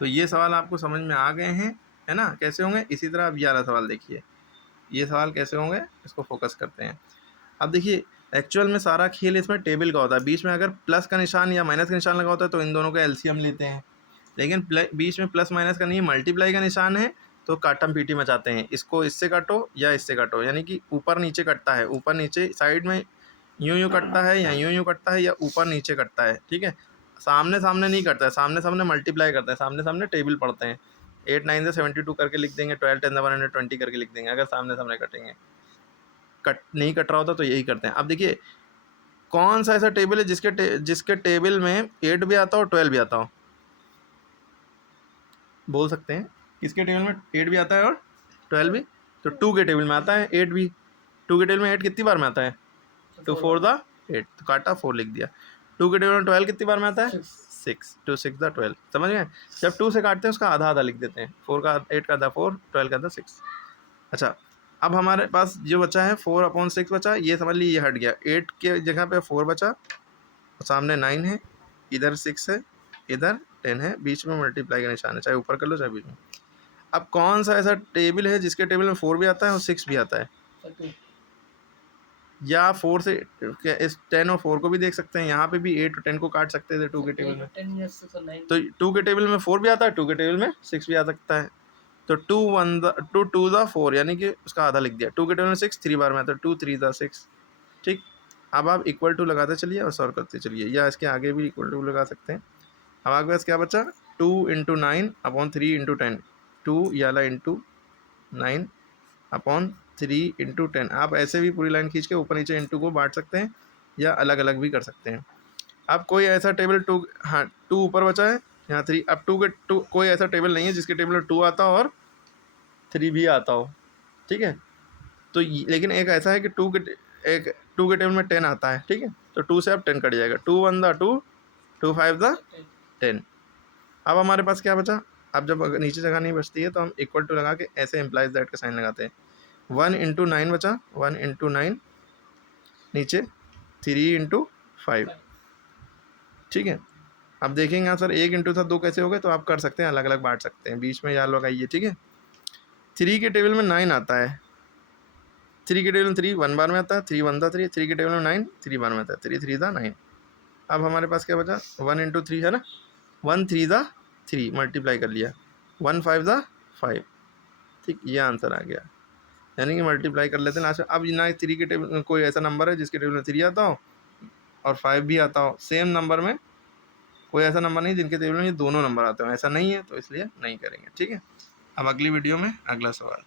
तो ये सवाल आपको समझ में आ गए हैं, है ना, कैसे होंगे। इसी तरह अब ये वाला सवाल देखिए, ये सवाल कैसे होंगे, इसको फोकस करते हैं। अब देखिए एक्चुअल में सारा खेल इसमें टेबल का होता है। बीच में अगर प्लस का निशान या माइनस का निशान लगा होता है तो इन दोनों का एलसीएम लेते हैं, लेकिन बीच में प्लस माइनस का नहीं, मल्टीप्लाई का निशान है तो काटम पीटी मचाते हैं। इसको इससे काटो या इससे काटो, यानी कि ऊपर नीचे कटता है, ऊपर नीचे साइड में यूं यूं कटता है या यूं यूं कटता है या ऊपर नीचे कटता है, ठीक है। सामने सामने नहीं कटता है, सामने सामने मल्टीप्लाई करता है, सामने सामने टेबल पढ़ते हैं। 8 9 से 72 करके लिख देंगे, 12 10 120 करके लिख देंगे अगर सामने सामने कटेंगे। कट नहीं कट रहा होता तो यही करते हैं। अब देखिए कौन सा ऐसा टेबल है जिसके टेबल में 8 भी आता हो 12 भी आता हो, बोल सकते हैं। किसके टेबल में 8 भी आता है और 12 भी? तो 2 के टेबल में आता है 8 भी। 2 के टेबल में 8 कितनी बार में आता है? 2 4 द 8, तो काटा 4 लिख दिया। 2 के टेबल में 12 कितनी बार में आता है? 6, 2 6 द 12, समझ गए। जब 2 से काटते हैं उसका आधा आधा लिख देते हैं, 4 का 8 का आधा 4, 12 का आधा 6। अच्छा, अब हमारे पास जो बचा है 4/6 बचा, ये समझ लीजिए ये हट गया। 8 के जगह पे 4 बचा, सामने 9 है, इधर 6 है, इधर 10 है, बीच में मल्टीप्लाई का निशान है, चाहे ऊपर कर लो चाहे बीच में। अब कौन सा ऐसा टेबल है जिसके टेबल में 4 भी आता है और 6 भी आता है? या 4 से इस 10 और 4 को भी देख सकते हैं, यहाँ पे भी 8 और 10 को काट सकते थे 2 के टेबल में। तो 2 के टेबल में 4 भी आता है, 2 के टेबल में 6 भी आ सकता है। तो 2 2 द 4, यानी कि उसका आधा लिख दिया। 2 के टेबल में 6 3 बार में आता है, 2 3 द 6, ठीक। अब आप इक्वल टू लगाते चलिए और सॉल्व करते चलिए, या इसके आगे भी इक्वल टू लगा सकते हैं। अब आपके पास क्या बचा? 2 × 9/3 × 10, 2 याला इंटू 9 अपॉन 3 × 10। आप ऐसे भी पूरी लाइन खींच के ऊपर नीचे इंटू को बांट सकते हैं या अलग अलग भी कर सकते हैं। अब कोई ऐसा टेबल 2, हाँ 2 ऊपर बचा है, यहाँ 3। अब 2 के 2 कोई ऐसा टेबल नहीं है जिसके टेबल में 2 आता हो और 3 भी आता हो, ठीक है। तो लेकिन एक ऐसा है कि 2 के टेबल में 10 आता है, ठीक है। तो 2 से अब 10 कट जाएगा, 2 1 द 2, 2 5 द 10। अब हमारे पास क्या बचा? अब जब नीचे जगह नहीं बचती है तो हम इक्वल टू लगा के ऐसे इम्प्लाइज दैट का साइन लगाते हैं। 1 × 9 बचा, 1 × 9 नीचे 3 × 5, ठीक है। अब देखेंगे यहाँ सर 1 इंटू था 2 कैसे हो गए, तो आप कर सकते हैं अलग अलग बांट सकते हैं, बीच में याद लगाइए, ठीक है। 3 के टेबल में 9 आता है, 3 के टेबल में 3 1 बार में आता है, 3 1 था 3, 3 के टेबल में 9 3 बार में आता है, 3 3 था 9। अब हमारे पास क्या बचा? 1 × 3 है ना, 1 3 था 3 मल्टीप्लाई कर लिया, 1 5 था 5, ठीक, ये आंसर आ गया। यानी कि मल्टीप्लाई कर लेते हैं लास्ट में। अब ना 3 के टेबल कोई ऐसा नंबर है जिसके टेबल में 3 आता हो और 5 भी आता हो, सेम नंबर में कोई ऐसा नंबर नहीं जिनके टेबल में ये दोनों नंबर आते हो, ऐसा नहीं है, तो इसलिए नहीं करेंगे, ठीक है। अब अगली वीडियो में अगला सवाल।